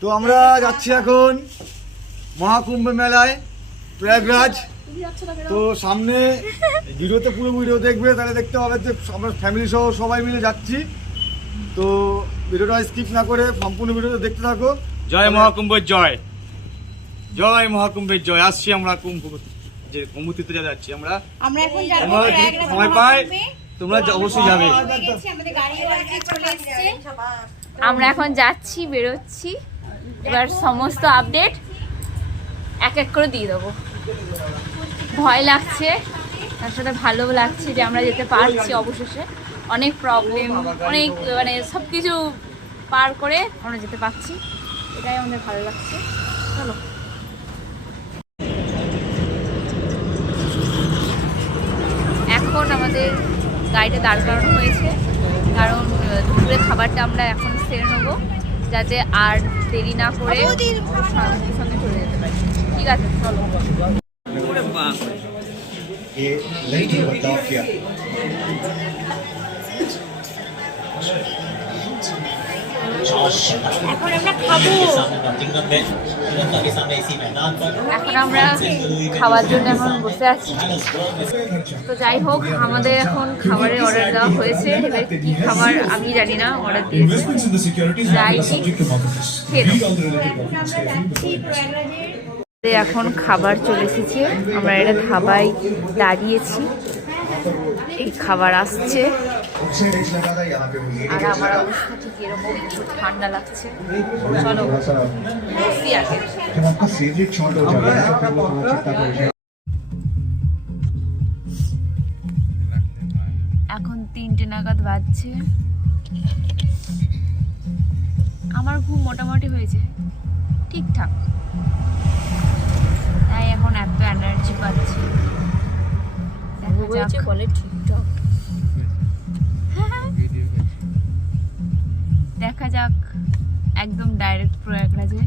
তো আমরা যাচ্ছি এখন মহাকুম্ভ মেলায় প্রয়াগরাজ। তো সামনে ভিডিওতে পুরো ভিডিও দেখবে, তাহলে দেখতে হবে যে আমরা ফ্যামিলি সহ সবাই মিলে যাচ্ছি। তো ভিডিওটা স্কিপ না করে সম্পূর্ণ ভিডিওটা দেখতে থাকো। জয় মহাকুম্ভের জয়, জয় মহাকুম্ভের জয়। আসছি আমরা কুম্ভ যে কমুতিতে যাচ্ছি আমরা এখন সময় পাই, তোমরা অবশ্যই যাবে। আমরা এখন যাচ্ছি, বেরোচ্ছি। এবার সমস্ত আপডেট এক এক করে দিয়ে দেবো। ভয় লাগছে, তার সাথে ভালো লাগছে যে আমরা যেতে পারছি অবশেষে। অনেক প্রবলেম, অনেক মানে সব কিছু পার করে আমরা যেতে পারছি, এটাই আমাদের ভালো লাগছে। চলো, এখন আমাদের গাড়িটা দাঁড় করানো হয়েছে, কারণ দুপুরে খাবারটা আমরা এখন সেরে নেবো, যাতে আর দেরি না করে সঙ্গে সঙ্গে চলে যেতে পারি। ঠিক আছে, চলো। এখন আমরা খাবো, এখন আমরা খাওয়ার জন্য এখন বসে আছি। তো যাই হোক, আমাদের এখন খাবারের অর্ডার দেওয়া হয়েছে। এবার কি খাবার আমি জানি না, অর্ডার দিয়েছি। এখন খাবার চলে এসেছে, আমরা এটা ধাবায় দাঁড়িয়েছি, এই খাবার আসছে। আর আমার অবস্থা ঠিক এরকম, খুব ঠান্ডা লাগছে। চলো বসি আগে। এখন 3টে নাগাদ বাজছে। আমার ঘুম মোটামুটি হয়েছে, ঠিকঠাক, তাই এখন এত এনার্জি পাচ্ছি। বলে ঠিকঠাক, দেখা যাক। একদম ডাইরেক্ট প্রয়াগরাজে,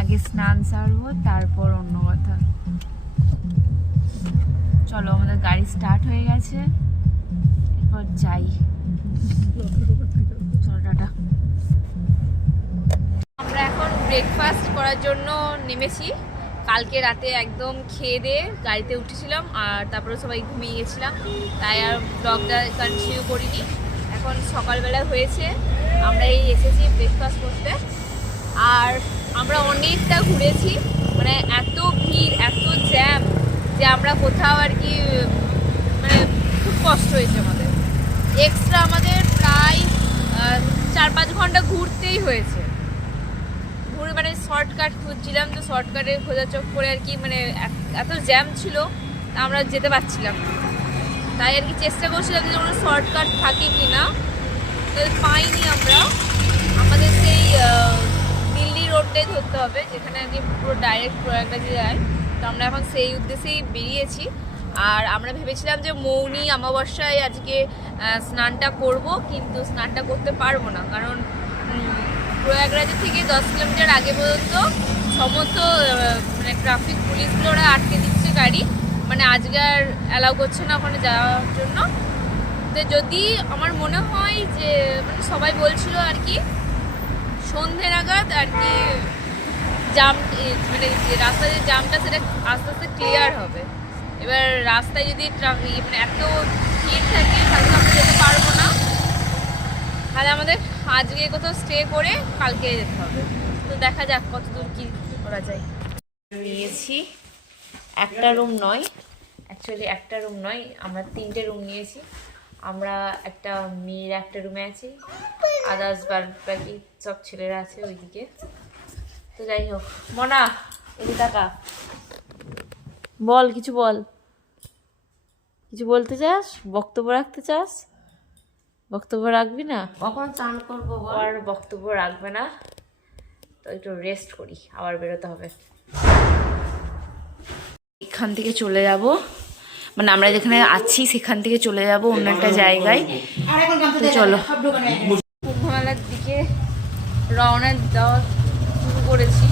আগে স্নান সারবো, তারপর অন্য কথা। চলো, আমাদের গাড়ি স্টার্ট হয়ে গেছে, এরপর যাই। চলো, টাটা। আমরা এখন ব্রেকফাস্ট করার জন্য নেমেছি। কালকে রাতে একদম খেয়ে দিয়ে গাড়িতে উঠেছিলাম, আর তারপরে সবাই ঘুমিয়ে গেছিলাম, তাই আর ব্লগটা কন্টিনিউ করিনি। এখন সকালবেলা হয়েছে, আমরা এই এসেছি ব্রেকফাস্ট করতে। আর আমরা অনেকটা ঘুরেছি, মানে এত ভিড়, এত জ্যাম যে আমরা কোথাও আর কি মানে খুব কষ্ট হয়েছে আমাদের। এক্সট্রা আমাদের প্রায় 4-5 ঘন্টা ঘুরতেই হয়েছে। ঘুরে মানে শর্টকাট খুঁজছিলাম, তো শর্টকাটে খোঁজা চোখ করে আর কি, মানে এত জ্যাম ছিল আমরা যেতে পারছিলাম, তাই আর কি চেষ্টা করছিলাম যে কোনো শর্টকাট থাকে কি না। তো পাইনি আমরা, আমাদের সেই দিল্লি রোডটাই ধরতে হবে, যেখানে আর কি পুরো ডাইরেক্ট প্রয়াগরাজে যায়। তো আমরা এখন সেই উদ্দেশ্যেই বেরিয়েছি। আর আমরা ভেবেছিলাম যে মৌনী অমাবস্যায় আজকে স্নানটা করব, কিন্তু স্নানটা করতে পারবো না, কারণ প্রয়াগরাজের থেকে 10 কিলোমিটার আগে পর্যন্ত সমস্ত মানে ট্রাফিক পুলিশগুলো ওরা আটকে দিচ্ছে গাড়ি, মানে আজকে আর অ্যালাউ করছে না ওখানে যাওয়ার জন্য। তো যদি আমার মনে হয় যে মানে সবাই বলছিল আর কি সন্ধে নাগাদ আর কি জাম, মানে যে রাস্তায় যে জামটা সেটা আস্তে আস্তে ক্লিয়ার হবে। এবার রাস্তায় যদি মানে এত ভিড় থাকে, তাহলে আমরা যেতে পারবো না, তাহলে আমাদের আজকে কোথাও স্টে করে কালকে যেতে হবে। তো দেখা যাক কতদূর কী করা যায়। নিয়েছি একটা রুম নয়, অ্যাকচুয়ালি একটা রুম নয়, আমরা 3টে রুম নিয়েছি। আমরা একটা মেয়ের একটা রুমে আছি, আদার্স বাকি সব ছেলেরা আছে ওইদিকে। তো যাই হোক, মনা এদিকে টাকা বল, কিছু বল, কিছু বলতে চাস, বক্তব্য রাখতে চাস? বক্তব্য রাখবি না? কখন চান করবো? আর বক্তব্য রাখবে না, তো একটু রেস্ট করি, আবার বেরোতে হবে। এখান থেকে চলে যাব, মানে আমরা যেখানে আছি সেখান থেকে চলে যাব অন্য একটা জায়গায়। তো চলো, কুম্ভ মেলার দিকে রওনা দেওয়া শুরু করেছি,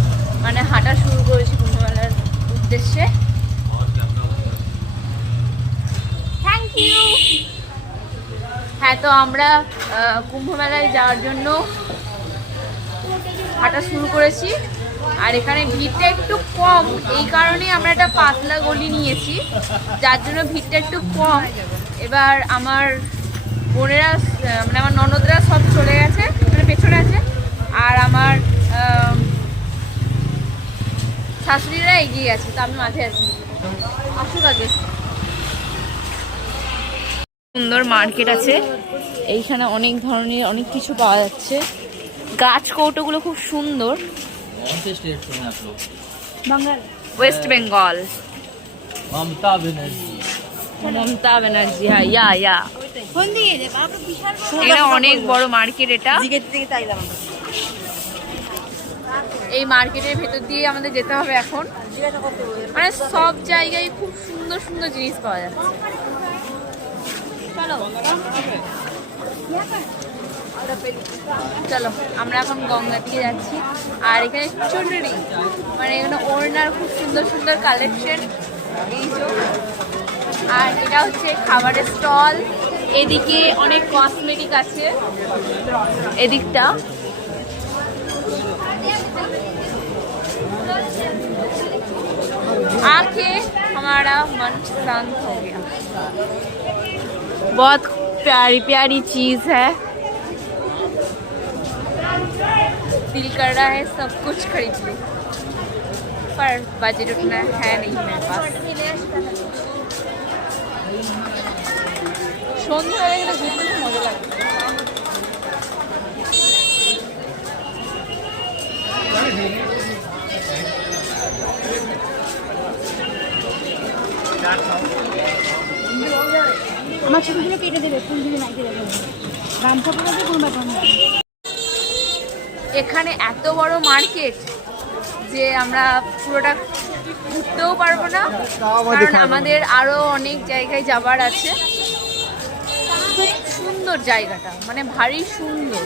মানে হাঁটা শুরু করেছি কুম্ভ মেলার উদ্দেশ্যে। Thank you. হ্যাঁ, তো আমরা কুম্ভ মেলায় যাওয়ার জন্য হাঁটা শুরু করেছি। আর এখানে ভিড়টা একটু কম, এই কারণেই আমরা একটা পাতলা গলি নিয়েছি, যার জন্য ভিড়টা একটু কম। এবার আমার বোনেরা মানে আমার ননদরা সব চলে গেছে, মানে পেছনে আছে, আর আমার শাশুড়িরা এগিয়ে গেছে, তো আমি মাঝে আছি। আসুক আগে। সুন্দর মার্কেট আছে, এইখানে অনেক ধরনের অনেক কিছু পাওয়া যাচ্ছে। গাছ কৌটোগুলো খুব সুন্দর। ওয়েস্ট বেঙ্গল, মমতা ব্যানার্জি। হ্যাঁ, ইয়া এটা অনেক বড় মার্কেট। এটা এই মার্কেটের ভেতর দিয়ে আমাদের যেতে হবে এখন। মানে সব জায়গায় খুব সুন্দর সুন্দর জিনিস পাওয়া যাচ্ছে। চলো আমরা এখন গঙ্গার দিকে যাচ্ছি। আর এখানে চুনরি, মানে এখানে ওড়নার খুব সুন্দর সুন্দর কালেকশন। এই যে, আর এটা হচ্ছে খাবারের স্টল। এদিকে অনেক কসমেটিক আছে, এদিকটা। आके हमारा मन शांत हो गया। बहुत प्यारी प्यारी चीज है, दिल कर रहा है सब कुछ खरीद लूं, पर बजट उतना है नहीं मेरे पास। সন্ধ্যা হয়ে গেলে ঘুরতে খুব মজা লাগে। আমার ছবিগুলো কেটে দেবে, ফুলগুলো না কেটে দেবে, গামছা পরে দেবে, কোনো ব্যাপার না। এখানে এত বড় মার্কেট যে আমরা পুরোটা ঘুরতেও পারবো না, কারণ আমাদের আরো অনেক জায়গায় যাবার আছে। খুব সুন্দর জায়গাটা, মানে ভারী সুন্দর,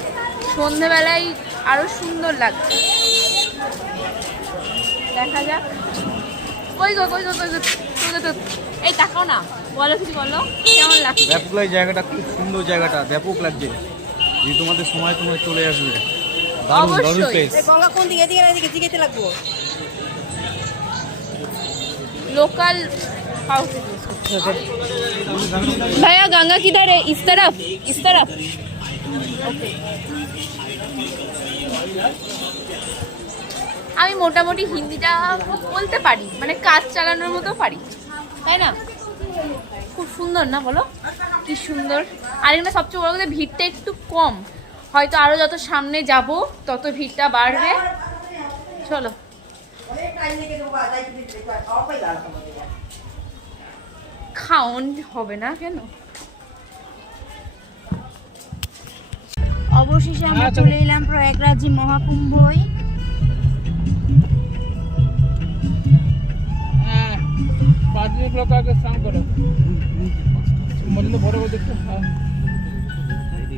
সন্ধেবেলায় আরো সুন্দর লাগছে। দেখা যাক। কই গো কই গো কই গো, এই তাকাও না, বলো কিছু, বলো কেমন লাগছে? ব্যাপক লাগে জায়গাটা, খুব সুন্দর জায়গাটা, ব্যাপক লাগছে। যদি তোমাদের সময় তোমায় চলে আসবে, দারুণ দারুণ প্লেস। গঙ্গা কোন দিকে? এদিকে এদিকে দিকে লাগবো। Local house. भैया गंगा किधर है? इस तरफ, इस तरफ। আমি মোটামুটি হিন্দিটা বলতে পারি, মানে কাজ চালানোর মতো পারি, তাই না? খুব সুন্দর না, বলো কি সুন্দর। আর এখানে সবচেয়ে বড় কথা, ভিড়টা একটু কম, হয়তো আরো যত সামনে যাব তত ভিড়টা বাড়বে। চলো। খাওন হবে না কেন? অবশেষে আমরা চলে এলাম প্রয়াগরাজি মহাকুম্ভই। लोग आके शाम करो मतलब बड़े बड़े देखो।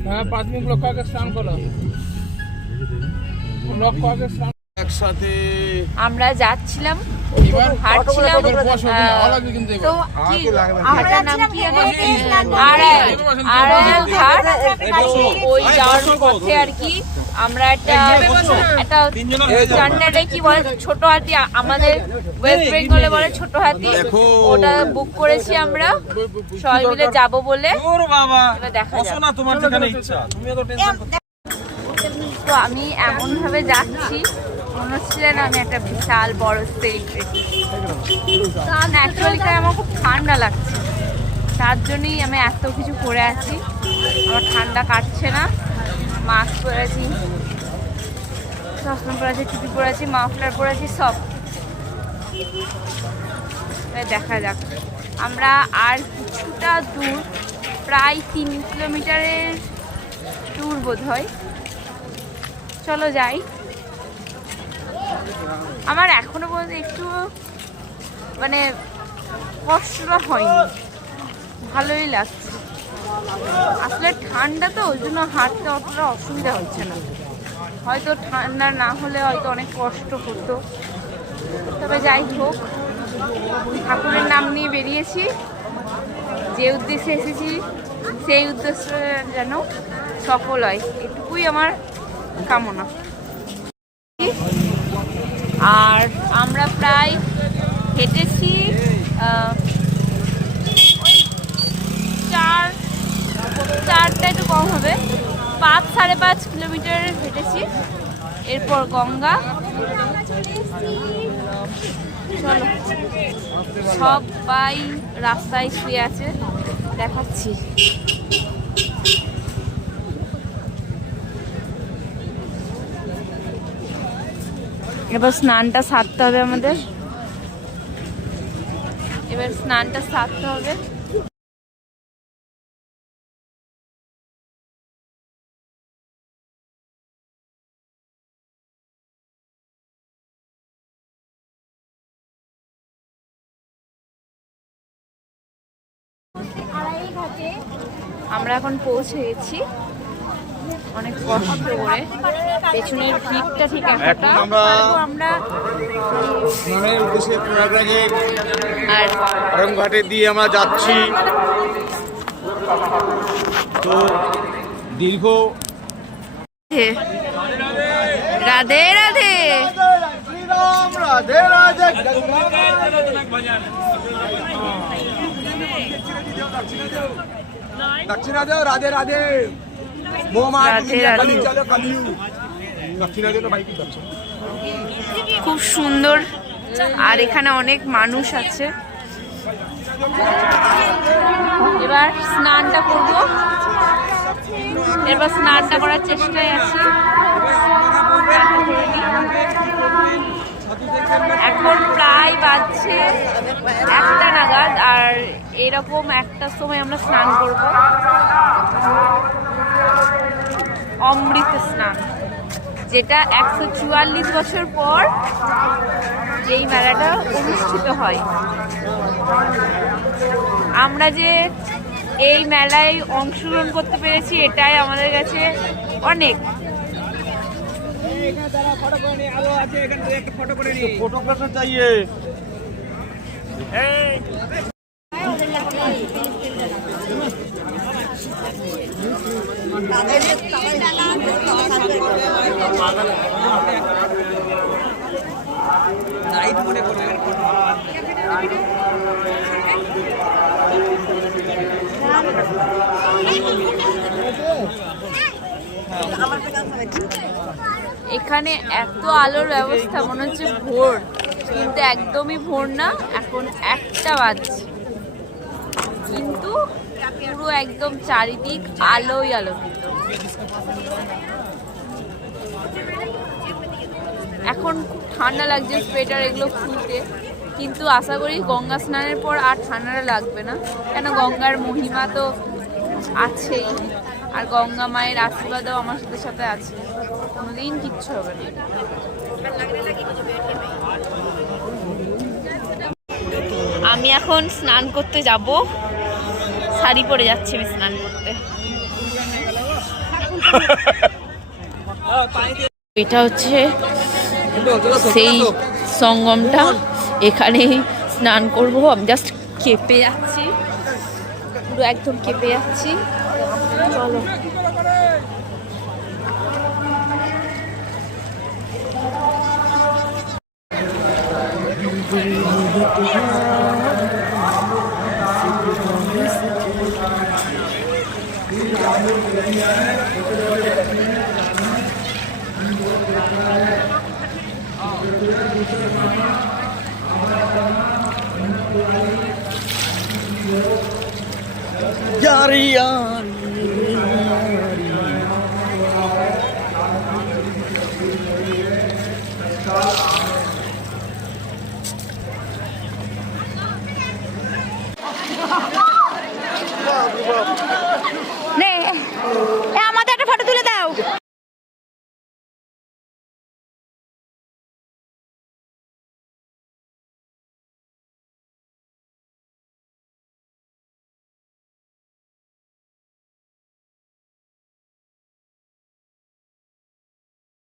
हाँ 5 मिनट लोग आके शाम करो लोग आके शाम একসাথে আমরা যাচ্ছিলাম, হাঁটছিলাম, তো কি হাঁটার নাম কি? ওই যাওয়ার পথে আর কি আমরা একটা স্ট্যান্ডার্ডে কি বলে ছোট হাতি, আমাদের ওয়েস্ট বেঙ্গলে বলে ছোট হাতি, ওটা বুক করেছি আমরা সবাই মিলে যাবো বলে। দেখা যাক। তো আমি এমন ভাবে যাচ্ছি মনে হচ্ছিল না আমি একটা বিশাল বড় সেলিব্রিটি। অ্যাকচুয়ালি আমার খুব ঠান্ডা লাগছে, তার জন্যই আমি এত কিছু পরে আছি। আমার ঠান্ডা কাটছে না, মাস্ক পরেছি, চশমা পরেছি, টুপি পরেছি, মাফলার পরেছি, সব। দেখা যাক। আমরা আর কিছুটা দূর, প্রায় 3 কিলোমিটারের ট্যুর বোধ হয়। চলো যাই। আমার এখনো পর্যন্ত একটু মানে কষ্টটা হয়নি, ভালোই লাগছে। আসলে ঠান্ডা তো, ওই জন্য হাঁটতে অতটা অসুবিধা হচ্ছে না। হয়তো ঠান্ডা না হলে হয়তো অনেক কষ্ট হতো। তবে যাই হোক, ঠাকুরের নাম নিয়ে বেরিয়েছি, যে উদ্দেশ্যে এসেছি সেই উদ্দেশ্য যেন সফল হয়, এটুকুই আমার কামনা। আর আমরা প্রায় হেঁটেছি ওই চারটা একটু কম হবে, 5-5.5 কিলোমিটার হেঁটেছি। এরপর গঙ্গা। চলো, সবাই রাস্তায় শুয়ে আছে, দেখাচ্ছি। এবার স্নানটা সারতে হবে আমাদের, এবার স্নানটা সারতে হবে। আমরা এখন পৌঁছে গেছি অনেক কষ্ট করে, পেছনের ভিড়টা ঠিক একটা। আমরা স্নানের উদ্দেশ্যে প্রয়াগরাজে আর আরামঘাটে দিয়ে আমরা যাচ্ছি। তো দীর্ঘ রাধে রাধে। রাধে রাধে। দক্ষিণা দেও, রাধে রাধে। রাধে রাধে। খুব সুন্দর, আর এখানে অনেক মানুষ আছে। এবার স্নানটা করব, এবার স্নানটা করার চেষ্টায় আছি। এখন প্রায় বাজছে 1টা নাগাদ, আর এরকম 1টার সময় আমরা স্নান করব, অমৃত স্নান, যেটা 144 বছর পর যেই মেলাটা অনুষ্ঠিত হয়। আমরা যে এই মেলায় অংশগ্রহণ করতে পেরেছি, এটাই আমাদের কাছে অনেক। फोटोग्राफर चाहिए। এখানে এত আলোর ব্যবস্থা, মনে হচ্ছে ভোর, কিন্তু একদমই ভোর না, এখন 1টা বাজছে, কিন্তু পুরো একদম চারিদিক আলোই আলোকিত। এখন খুব ঠান্ডা লাগছে, সোয়েটার এগুলো খুলতে, কিন্তু আশা করি গঙ্গা স্নানের পর আর ঠান্ডাটা লাগবে না, কেন গঙ্গার মহিমা তো আছেই, আর গঙ্গা মায়ের আশীর্বাদও আমার সাথে সাথে আছে, কোনোদিন কিচ্ছু হবে না। আমি এখন স্নান করতে যাব, শাড়ি পরে যাচ্ছি আমি স্নান করতে। এটা হচ্ছে সেই সঙ্গমটা, এখানেই স্নান করব। আমি জাস্ট কেঁপে যাচ্ছি, পুরো একদম কেঁপে যাচ্ছি। চলো, Jarian